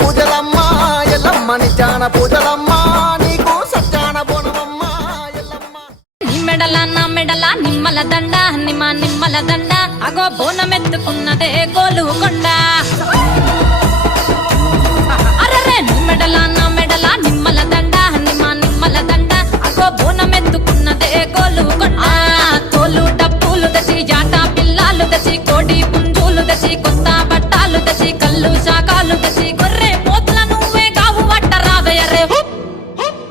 పూజలమ్మా ఎల్లమ్మ నిజాన పూజలమ్మా నీకు సత్యాన బోనమమ్మా ఎల్లమ్మ నీ మెడల నా మెడల నిమ్మల దండ నిమ్మల దండ అగో బోనమెత్తుకున్నదే గోలుకొండ అరరే నీ మెడల నా మెడల నిమ్మల దండ నిమ్మల దండ అగో బోనమెత్తుకున్నదే గోలుకొండ తోలు డప్పులు దసి జాట పిల్లాలు దసి కోడి పుంజులు దసి కొత్త బట్టాలు దసి కళ్ళు శాకాలు దసి గొర్రె పోతుల నువ్వే కావు వట్ట రావయ్యరే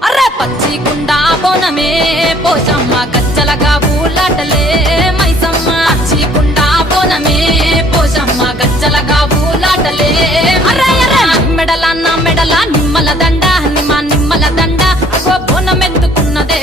అరే పచ్చి గుండా బోనమే పోషమ్మ గచ్చలగా ఊలాటలే మైసమ్మ పచ్చి గుండా బోనమే పోషమ్మ గచ్చలగా ఊలాటలే అరే అరే మెడల నా మెడల నిమ్మల దండ నిమ్మల దండ అగో బోనమెత్తుకున్నదే